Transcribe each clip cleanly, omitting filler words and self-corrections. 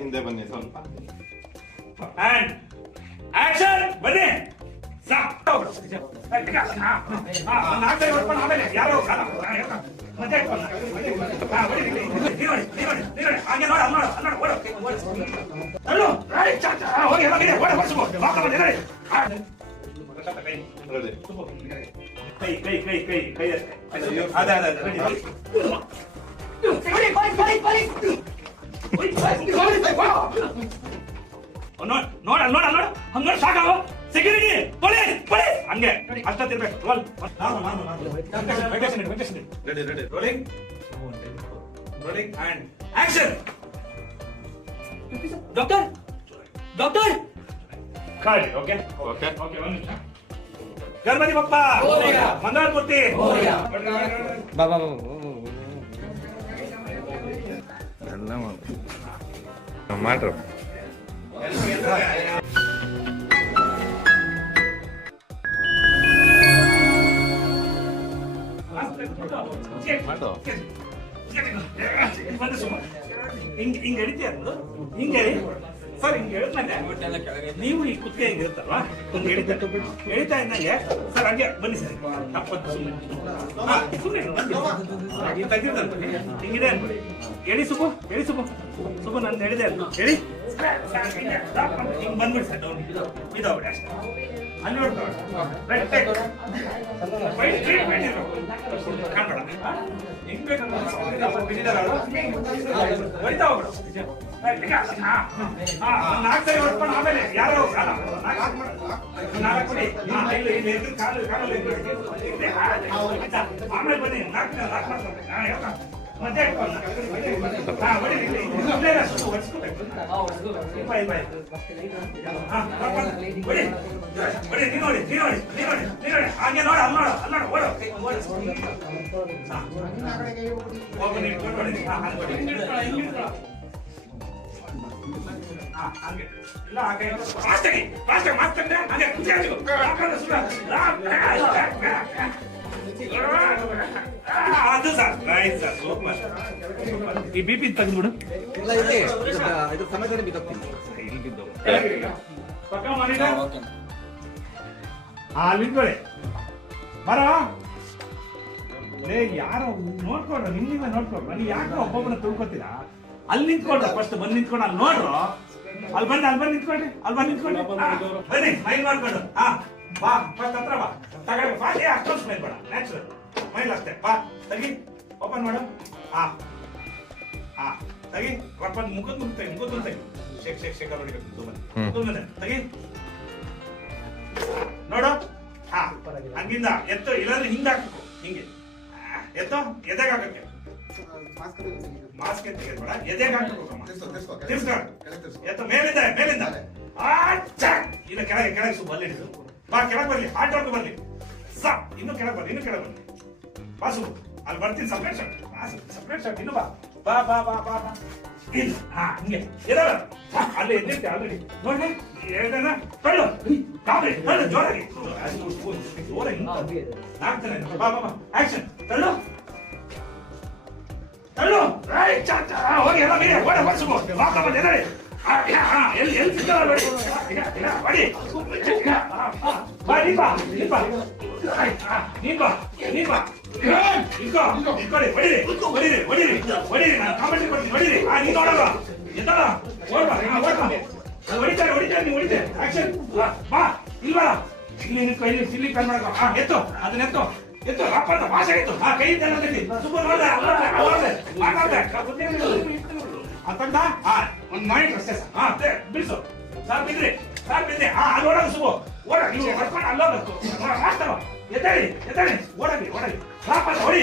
ಹಿಂದೆ ಬನ್ನಿ ಸ್ವಲ್ಪ. ಅಂಡ್ ಆಕ್ಷನ್ ಬನ್ನಿ. ಆಮೇಲೆ ಯಾರೋ ಮತ್ತೆ ಕೈ ಕೈ ಕೈ ಕೈ ಕೈ ಅದೇ ಅದೇ ನೋಡ ನೋಡ ನೋಡ ಹಂಗ ಸಾಕಾವ ಸೆಕ್ಯೂರಿಟಿ ಪೊಲೀಸ್ ಪೊಲೀಸ್ ಹಂಗೆ ಅಷ್ಟೊತ್ತಿರ್ಬೇಕು. Ready ready rolling rolling and action. Doctor doctor ಖಾಲಿ. ಓಕೆ ಓಕೆ ಓಕೆ ಒಂದು ನಿಮಿಷ. ಗಣಪತಿ ಬಪ್ಪ ಮಂಗಳ ಮೂರ್ತಿ ಬಾಬಾ ಮಾಡ್ರು ಹಿಂಗೆ ಹಿಡಿತೀಯ ಹಿಂಗೆ ಸರ್ ಹಿಂಗೆ ಹೇಳ್ತಾನೆ ನೀವು ಈ ಕುತ್ತಿಗೆ ಹಿಂಗೆ ಇರುತ್ತಲ್ವಾ ಹಿಂಗೆ ಎಳಿತಾ ಇದ್ದಂಗೆ ಸರ್ ಹಂಗೆ ಬನ್ನಿ ಸರ್ ತಪ್ಪತ್ತು ಸುಮ್ಮನೆ ತೆಗ್ದಿದ್ದ ಹಿಂಗಿದೆ ಅನ್ಬಿಡಿ. ಎಳಿ ಸುಬ್ಬು ಎಳಿ ಸುಬ್ಬು ಸುಬ್ಬು ನಾನು ಹೇಳಿದೆ ಹೇಳಿ ಹಿಂಗೆ ಬಂದ್ಬಿಡಿ ಸರ್ ಡೌನ್ ಇದಾಗ್ಬಿಡಿ ಅಷ್ಟೇ. ಅಲ್ಲಿ ನೋಡ್ತಾವೆ ಕಾಣ್ಬೇಡ ಹೆಂಗ್ ಬೇಕಂತ ನಾಲ್ಕು ಸರಿ ಹೊಡ್ಕೊಂಡು ಆಮೇಲೆ ಯಾರೋ ಆಮೇಲೆ ಬನ್ನಿ ಮತ್ತೆ ಹಾಗೆ ನೋಡ ಅಲ್ಲ ಅಲ್ಲ ಓಡೋ ಇಲ್ಲ ಹಾಗೆ ಮಾಸ್ತಾಗಿ ಮಾಸ್ತಾಗಿ ಹಾಗೆ ಅದು ಸರ್ ರೈಟ್ ಸರ್ ಸೂಪರ್. ಈ ಬಿ ಪಿ ತೆಗೆದ್ಬಿಡು. ಇದು ಸಮಯದಲ್ಲಿ ಬಿದ್ದೋಗ್ತೀನಿ. ಪಕ್ಕ ಮಾಡಿದ ನಿಂತ್ಕೊಳ್ಳಿ ಬರ ಯಾರೋ ನೋಡ್ಕೊಡ್ರ ನಿಮ್ಮಿಂದ ನೋಡ್ಕೊಡ್ರ. ನೀವು ಯಾಕೆ ಒಬ್ಬೊಬ್ಬನ ತಿಳ್ಕೊತೀರಾ? ಅಲ್ಲಿ ನಿಂತ್ಕೊಡ್ರ ಫಸ್ಟ್ ಬಂದು ನಿಂತ್ಕೊಂಡು ಅಲ್ಲಿ ನೋಡ್ರು. ಅಲ್ಲಿ ಬಂದು ನಿಂತ್ಕೊಳ್ರಿ. ಅಲ್ಲಿ ಬಂದು ನಿಂತ್ಕೊಳ್ಳಿ ಬನ್ನಿ ಮೈಲ್ ಮಾಡ್ಕೊಂಡು. ಬಾ ಫಸ್ಟ್ ಹತ್ರ ಬಾ ತಗೊಳ್ಳಿ. ಫಾಸ್ಟ್ ಅಷ್ಟೊಂದು ಸ್ಮೈಲ್ ಬೇಡ, ನ್ಯಾಚುರಲ್ ಮೈಲ್ ಅಷ್ಟೇ. ಬಾ ತೆಗಿ ಓಪನ್ ಮಾಡು. ತೆಗಿ ರಪ್ಪ ಮುಖದ ತೆಗಿ ಶೇಕ್ ಹೊಡಿಬೇಕು. ತೆಗಿ ನೋಡು. ಹಂಗಿಂದ ಎತ್ತು ಇಲ್ಲಾಂದ್ರೆ ಹಿಂದೆ ಹಾಕ್ಬೇಕು. ಹಿಂಗೆ ಎತ್ತೋ ಎದೆಗೆ ಹಾಕಕ್ಕೆ ಮಾಸ್ಕ್ ತೆಗೆದ್ಬೇಡ, ಎದೆಗೆ ಹಾಕ್ಬೇಕು. ಎತ್ತು ಮೇಲಿಂದ ಇಲ್ಲ ಕೆಳಗೆ ಸುಬ್ಬ ಅಲ್ಲಿ ಹಿಡಿದು ಬಾ. ಕೆಳಗೆ ಬರ್ಲಿ, ಆಟ ಹೊಡ್ಕೊ ಬರ್ಲಿ. ಇನ್ನು ಕೆಳಗೆ ಬರ್ಲಿ ಬಾ ಸುಬ್ಬು. ಅಲ್ಲಿ ಬರ್ತೀನಿ ಸಪ್ರೇಟ್ ಶಾಟ್ ಇನ್ನು ಬಾ ಬಾ ಬಾ ಬಾ ಬಾ ಬಾ ಇಲ್ಲ. ಹಂಗೆ ಇರಲ್ಲ ಅಲ್ಲಿ ಎದ್ದಿರ್ತೆ ಆಲ್ರೆಡಿ ನೋಡಿ. ಹೇಳ್ತಾನ ತಳ್ಳು ಕಾಬ್ರಿ ತಳ್ಳು ಜೋರಾಗಿ ಆಗ್ತಾನೆ. ಬಾ ಬಾ ಬಾ ಆಕ್ಷನ್. ತಳ್ಳು ತಳ್ಳು ರೈಟ್ ಹೋಗಿ ಎಲ್ಲ ಮೇಲೆ ಓಡ ಬರ್ಸು. ಬಾ ಬಾ ಎಲ್ಲಿ ಎಲ್ಲಿ ಸಿಗ್ತಾರ ನೋಡಿ. ಬಡಿ ಬಾ ನೀನ್ ಬಾ ಹೊಡಿರಿ. ನಾನು ಕಾಮೆಂಟ್ ಕೊಡ್ತೀನಿ. ಹೊಡಿರಿ. ನೀನ್ ನೋಡಲ್ಲ ಎದ್ದಲ್ಲ ಹೊಡಿತಾರೆ ನೀವು ಹೊಡಿತೆ. ಆಕ್ಷನ್ ಬಾ ಇಲ್ವಾ ಇಲ್ಲಿ ಕೈಲಿ ಸಿಲ್ಲಿ ಕಣ್ ಮಾಡ್ಕೊ. ಎತ್ತು ಅದನ್ನ ಎತ್ತು ಅಪ್ಪ ಅಂತ ಭಾಷೆ ಇತ್ತು. ಕೈಯಿಂದ ಸುಮ್ಮನೆ ನೋಡ್ದೆ ಅಂತಂದ ಒಂದು ಮಾನಿಟ್ರ್ ಅಷ್ಟೇ ಸರ್. ಬಿಡಿಸು ಸರ್ ಬಿದ್ರಿ ಅದು ಓಡೋದು ಸುಬ್ಬು ಓಡ. ನೀವು ಹೊಡ್ಕೊಂಡು ಅಲ್ಲೋಗ್ಬೇಕು. ಮಾಸ್ತವ ಎತ್ತಳಿ ಓಡಲಿ ಪಾಪ ಹೊಡಿ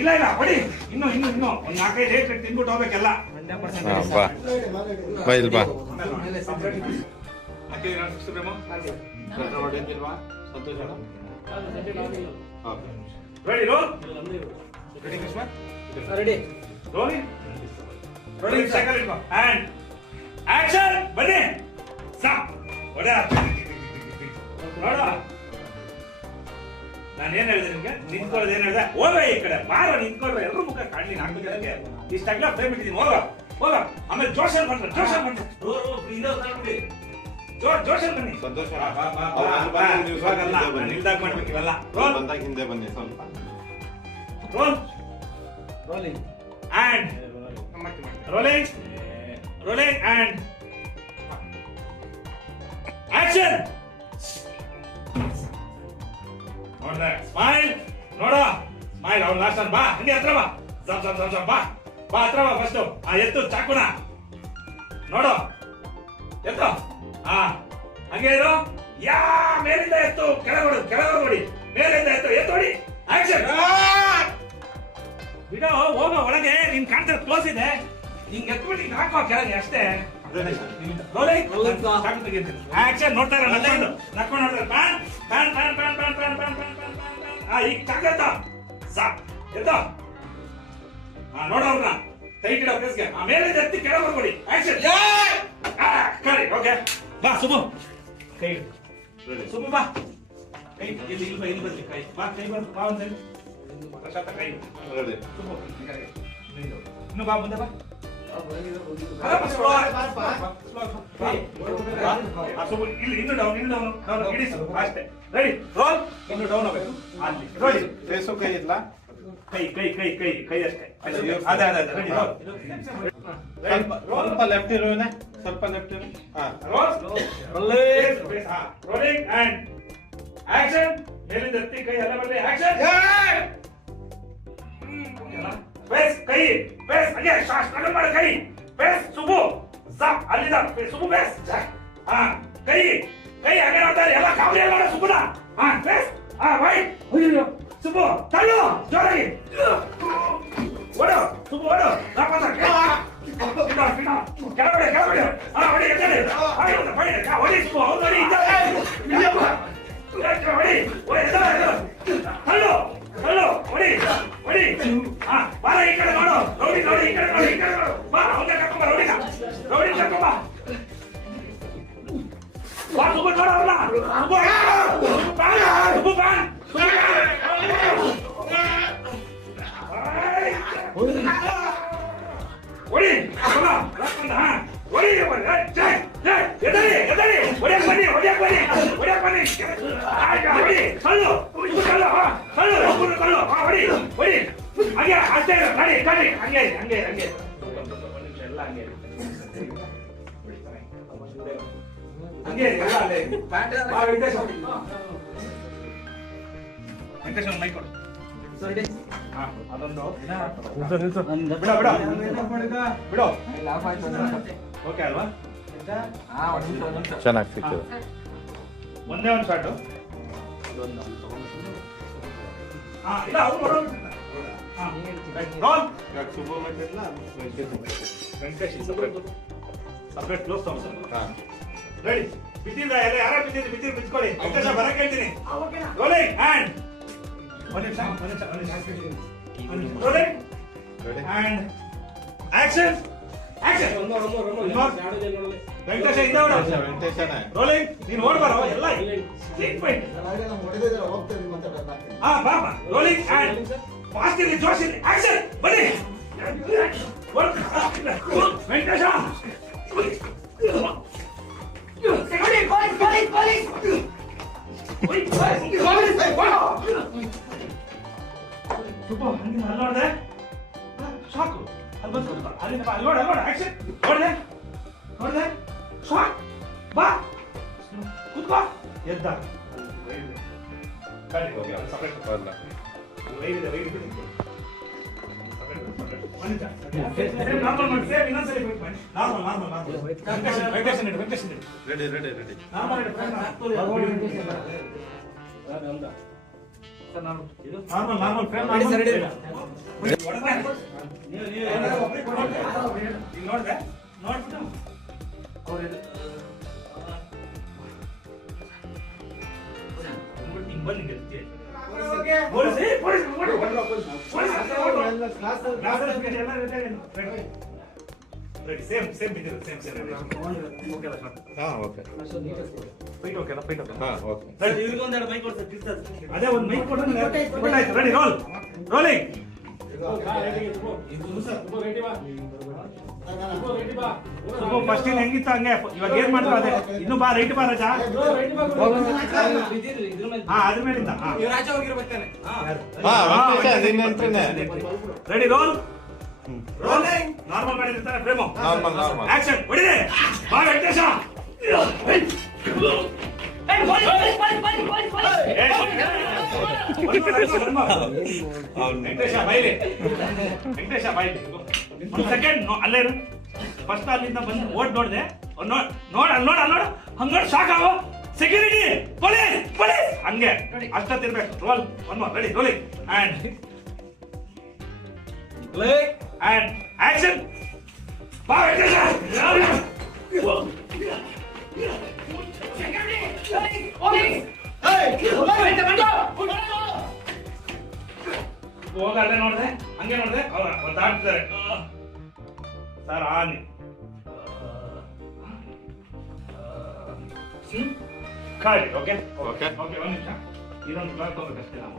ಇಲ್ಲ ಹೊಡಿ. ಇನ್ನು ಒಂದು 4-5 ರೇಟ್ ತಿನ್ಬಿಟ್ಟು ಹೋಗ್ಬೇಕೆಲ್ಲ. ರೆಡಿ ರೋಲಿಂಗ್ ಸೈಕಲ್ ಇಟ್ಕೋ ಅಂಡ್ ಆಕ್ಷನ್. ಬನ್ನಿ ನೋಡ ನಾನು ಏನ್ ಹೇಳಿದೆ ನಿಮ್ಗೆ? ನಿಂತ್ಕೊಳ್ಳೋದು ಏನ್ ಹೇಳಿದೆ? ಹೋಗ ಈ ಕಡೆ ಬಾರ ನಿಂತ್ಕೊಳ್ರ. ಎಲ್ಲರೂ ಮುಖ ಕಾಡ್ಲಿ. 4 ಜನಕ್ಕೆ ಇಷ್ಟೆಲ್ಲ ಫ್ರೇಮ್ ಇಟ್ಟಿದ್ದೀನಿ. ಹೋಗ ಹೋಗ ಆಮೇಲೆ ಜೋಶಲ್ಲಿ ಬಂದ್ರೆ ಜೋಶಲ್ಲಿ ಬನ್ನಿ ಸಂತೋಷ ಇವಾಗಲ್ಲ ನಾನು ಇಲ್ದಾಗ ಮಾಡ್ಬೇಕು ಇವೆಲ್ಲ ರೋಲ್ ಬಂದಾಗ ಹಿಂದೆ ಬನ್ನಿ ಸ್ವಲ್ಪ roll and rolling and action ನೋಡ್ದೆ ಸ್ಮೈಲ್ ನೋಡ ಸ್ಮೈಲ್ ಅವ್ನು ಲಾಸ್ಟ್ ಬಾ ಹಂಗೆ ಹತ್ರ ಬಾ ಜಮ್ ಬಾ ಹತ್ರ ಬಾ ಫಸ್ಟ್ ಎತ್ತು ಚಾಕುನ ನೋಡು ಎತ್ತು ಹಂಗೆ ಇರು ಯಾ ಮೇಲಿಂದ ಎತ್ತು ಕೆಳಗೆ ನೋಡಿ ಮೇಲಿಂದ ಎತ್ತು ಹೊಡಿ ಆಕ್ಷನ್ ಬಿಡೋ ಹೋಗೋ ಒಳಗೆ ನಿನ್ ಕಾಣ್ತಾ ಕ್ಲೋಸ್ ಇದೆ ಹಿಂಗ್ ಎತ್ಬಿಟ್ಟು ಹಿಂಗ್ ಹಾಕೋ ಕೆಳಗೆ ಅಷ್ಟೇ ಆಕ್ಷನ್ ನೋಡ್ತಾ ಇರೋ ನಕ್ಕೊಂಡು ನೋಡ್ತಾರೆ ಈಗ ಚಾಕ ಸಾ ಎತ್ತ ನೋಡ ಅವ್ರನ್ನ ಟೈಟ್ ಇಡೋ ಪ್ಲೇಸ್ಗೆ ಆಮೇಲೆ ಎತ್ತಿ ಕೆಳಗೆ ಬರ್ಕೊಡಿ ಆಕ್ಷನ್ ಕರಿ ಓಕೆ ಬಾ ಸುಬು ಕೈ ಸುಬು ಬಾ ಕೈ ಇಲ್ಲಿ ಬರ್ಲಿ ಕೈ ಬಾ ಕೈ ಬರ್ ಬಾ ಒಂದ್ಸರಿ ಕೈ ರೆಡಿ ಸುಬು ಇನ್ನು ಬಾ ಮುಂದೆ ಬಾ ಇಲ್ಲಿ ಇನ್ನು ಡೌನ್ ಇಡಿ ಅಷ್ಟೇ ರೆಡಿ ರೋಲ್ ಇನ್ನು ಡೌನ್ ಆಗಬೇಕು ಅಲ್ಲಿ ರೋಲ್ ಫೇಸು ಕೈ ಇಲ್ಲ ಕೈ ಅಷ್ಟೇ ಅದೇ ರೆಡಿ ಸ್ವಲ್ಪ ಲೆಫ್ಟ್ ಇರುವನೆ ಸ್ವಲ್ಪ ಲೆಫ್ಟ್ ಇರು ರೋಲಿಂಗ್ ಅಂಡ್ ಆಕ್ಷನ್ ಮೇಲಿಂದ ಎತ್ತಿ ಕೈ ಎಲ್ಲ ಬರಲಿ ಆಕ್ಷನ್ ಬೇಸ್ ಕೈ ಬೇಸ್ ಹಂಗೆ ಸ್ಟ್ರಗಲ್ ಮಾಡು ಕೈ ಬೇಸ್ ಸುಬು ಸಾಪ್ ಅಲ್ಲಿಂದ ಸುಬು ಬೇಸ್ ಕೈ ಹಾಗೆ ನೋಡ್ತಾರೆ ಎಲ್ಲ ಕಾವಲಿ ಮಾಡ ಸುಬುನ ಬೇಸ್ ವೈಟ್ ಸುಬು ತಳ್ಳು ಜೋರಾಗಿ ಓಡು ಸುಬು ಓಡು ಕೆಳಗಡೆ ಹೊಡಿ ಹೊಡಿ ಸುಬು ಹೊಡಿ ತಳ್ಳು ಹೊಡಿ ಬಾರ ಈ ಕಡೆ ನೋಡು ರೌಡಿ ಈ ಕಡೆ ನೋಡು ಬಾ ಅವ್ರಿಗೆ ಕರ್ಕೊಂಬ ರೌಡಿ ಕರ್ಕೊಂಬ ಬಾ ಸುಬ್ಬ ನೋಡ ಅವ್ರನ್ನ ಹೊಡಿ ಹೊಡಿಯಕ್ ಬನ್ನಿ ಕಳ್ಳು ಹೊಡಿ ಹಂಗೆ ಅಷ್ಟೇ ಕಡಿ ಹಂಗೆ ಎಲ್ಲ ಹಂಗೆ ಎಲ್ಲ ಅಲ್ಲೇ ವೆಂಕಟೇಶ್ವರ ಮೈಕ್ ಕೊಡು ಅದೊಂದು ಬಿಡೋ ಓಕೆ ಅಲ್ವಾ ಚೆನ್ನಾಗಿ ಸಿಕ್ಕಿದೆ ಒಂದೇ ಒಂದು ಶಾಟ್ ಇಲ್ಲ ಅವ್ರು ರೋಲ್ ಶುಭ ಮಾಡಿಲ್ಲ ವೆಂಕಟೇಶ್ ಸಪ್ರೇಟ್ ಕ್ಲೋಸ್ ರೆಡಿ ಬಿದ್ದಿಲ್ಲ ಎಲ್ಲ ಯಾರು ಬಿದ್ದಿದ್ದು ಬಿಚ್ಕೊಳ್ಳಿ ವೆಂಕಟೇಶ ಬರಕ್ಕೆ ಹೇಳ್ತೀನಿ rolling and rolling and action Venkatesha ಇದ್ದಾವಣ ವೆಂಕಟೇಶನೇ ರೋಲಿಂಗ್ ನೀನು ಓಡ್ಬಾರೋ ಎಲ್ಲ ಕ್ಲೀನ್ ಪಾಯಿಂಟ್ ಬಾ ರೋಲಿಂಗ್ ಆ್ಯಂಡ್ ಫಾಸ್ಟ್ ಇರಲಿ ಜೋಶ್ ಇರಲಿ ಆಕ್ಷನ್ ಬನ್ನಿ ವೆಂಕಟೇಶ ನೋಡ್ದೆ ಸಾಕು ಅಲ್ಲೋಡ ಆಕ್ಷನ್ ನೋಡ್ದೆ ಸಾಕ್ ಬಾ ಕೂತ್ಕೋ ಎದ್ದ ಸಪ್ರೇಟ್ ಬರಲ್ಲ ರೆಡಿ ರೆಡಿ ರೆಡಿ ನೋಡ್ದೆ ನೋಡ್ಬಿಟ್ಟು ಬನ್ನಿ same okay fight okay okay okay ಅದೇ ಒಂದು ಮೈಕ್ ಕೊಟ್ಟು ರೆಡಿ ರೋಲ್ ರೋಲಿಂಗ್ ಫಸ್ಟ್ ಹೆಂಗಿತ್ತು ಹಂಗೆ ಇವಾಗ ಏನ್ ಮಾಡ್ತಾರೆ ಅದೇ ಇನ್ನು ಬಾ ರೈಟ್ ಬಾ ರಾಜ ಹಾ ಅದ್ರ ಮೇಲಿಂದ ರೆಡಿ ರೋಲ್ ರೋಲಿಂಗ್ ನಾರ್ಮಲ್ ಮಾಡಿರ್ತಾರೆ ಪ್ರೇಮ ನಾರ್ಮಲ್ ಆಕ್ಷನ್ ಹೊಡಿದೆ ಬಾ ವೆಂಕಟೇಶ ವೆಂಕಟೇಶ ಬೈಲಿ ವೆಂಕಟೇಶ ಬೈಲಿ ಒಂದು ಸೆಕೆಂಡ್ ಅಲ್ಲೇ ಫಸ್ಟ್ ಅಲ್ಲಿಂದ ಬಂದು ಓಡ್ ನೋಡ್ದೆ ನೋಡ್ ಅಲ್ಲಿ ಹಂಗ ಶಾಕ್ ಆಗೋ ಸೆಕ್ಯೂರಿಟಿ ಪೊಲೀಸ್ ಪೊಲೀಸ್ ಹಂಗೆ ಅಷ್ಟೊತ್ತಿರ್ಬೇಕು roll one more ready rolling and action ಬಾ ವೆಂಕಟೇಶ ಹೋಗ ಅಲ್ಲೇ ನೋಡ್ದೆ ಹಂಗೆ ನೋಡ್ದೆ ಅವ್ರು ದಾಟ್ತಿದ್ದಾರೆ ಸರ್ ಆನೆ ಖಾಲಿ ಓಕೆ ಓಕೆ ಓಕೆ ಒಂದು ನಿಮಿಷ ಇದೊಂದು ಬ್ಲಾಕ್ ಹೋಗ್ಬೇಕಷ್ಟೇ ನಾವು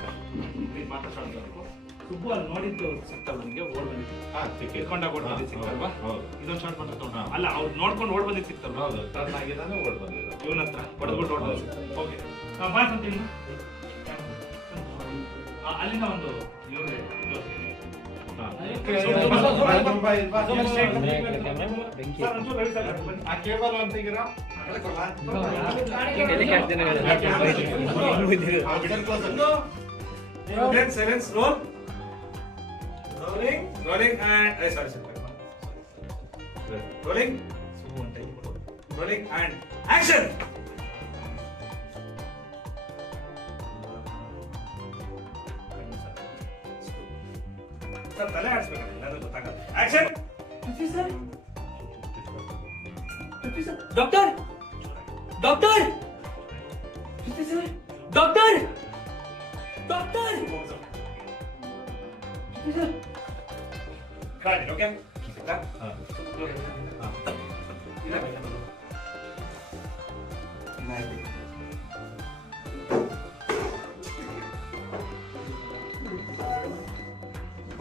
ಪ್ಲೀಸ್ ಮಾತಾಡ್ಬೇಕು ಸುಬ್ಬು ಅಲ್ಲಿ ನೋಡಿದ್ದು ಸಿಕ್ತಲ್ಲ ನನಗೆ ಓಡ್ ಬಂದಿತ್ತು ಇಟ್ಕೊಂಡಾಗ ಓಡ್ ಬಂದಿದ್ದು ಸಿಕ್ತಲ್ವಾ ಇದೊಂದು ಶಾರ್ಟ್ ಮಾತ್ರ ತಗೊಂಡ ಅಲ್ಲ ಅವ್ರು ನೋಡ್ಕೊಂಡು ಓಡ್ ಬಂದಿದ್ದು ಸಿಕ್ತಲ್ವಾ ಹೌದು ಟರ್ನ್ ಆಗಿದ್ದಾನೆ ಓಡ್ ಬಂದಿದ್ದು ಇವನ ಹತ್ರ ಹೊಡೆದ್ಬಿಟ್ಟು ಓಡ್ ಬಂದಿದ್ದು ಓಕೆ ಬಾಯ್ ಅಂತೀನಿ ಅಲ್ಲಿಂದ ಒಂದು ಇವ್ರಿಗೆ ಆ ಕೇಬಲ್ ಅಂತೀರಾ Silence, roll. Rolling and sorry. Rolling and action. Sir ತಲೆ ಆಡಿಸ್ಬೇಕು ಎಲ್ಲರೂ ಗೊತ್ತಾಗಲ್ಲ action doctor doctor doctor doctor ಗಾಡಿ ಓಕೆ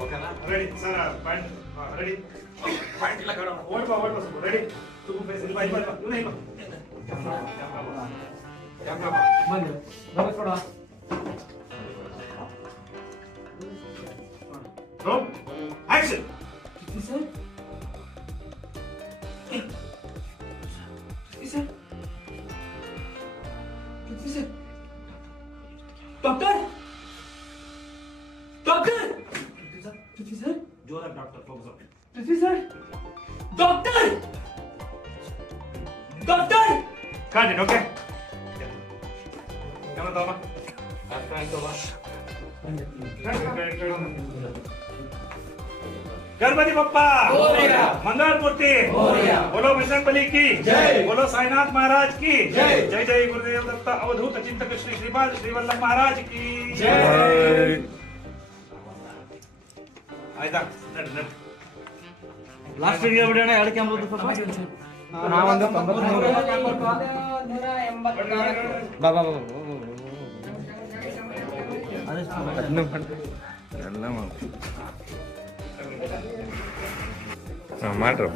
ಓಕೆನಾ ready sir point ready point ಇಲ್ಲ ಕಣ ಓಡ್ಬಾ ರೆಡಿ ತುಗು ಫೇಸ್ ಇಲ್ಲ ಇಲ್ಲ ಇವನೇ ಇಲ್ಲ roll action ಡಾಕ್ಟರ್ ಡಾಕ್ಟರ್ ಜೋರಾಗಿ doctor focus doctor doctor got it okay camera ತಗೊಂಬ गणपति बप्पा मंगल मूर्ति बोलो बजरंग बली की बोलो साईनाथ महाराज की जय जय गुरुदेव दत्त अवधूत चिंतक श्री श्रीपाद श्रीवल्लभ महाराज की आयता ಲಾಸ್ಟ್ ವಿಡಿಯೋ ಬಿಡೋಣ ಎರಡು ಕ್ಯಾಮ್ರಾ ಸ್ವಲ್ಪ ನಾವೊಂದು 93 ಬಾ ಬಾ ಬಾ ಎಲ್ಲ ಮಾಡ್ರು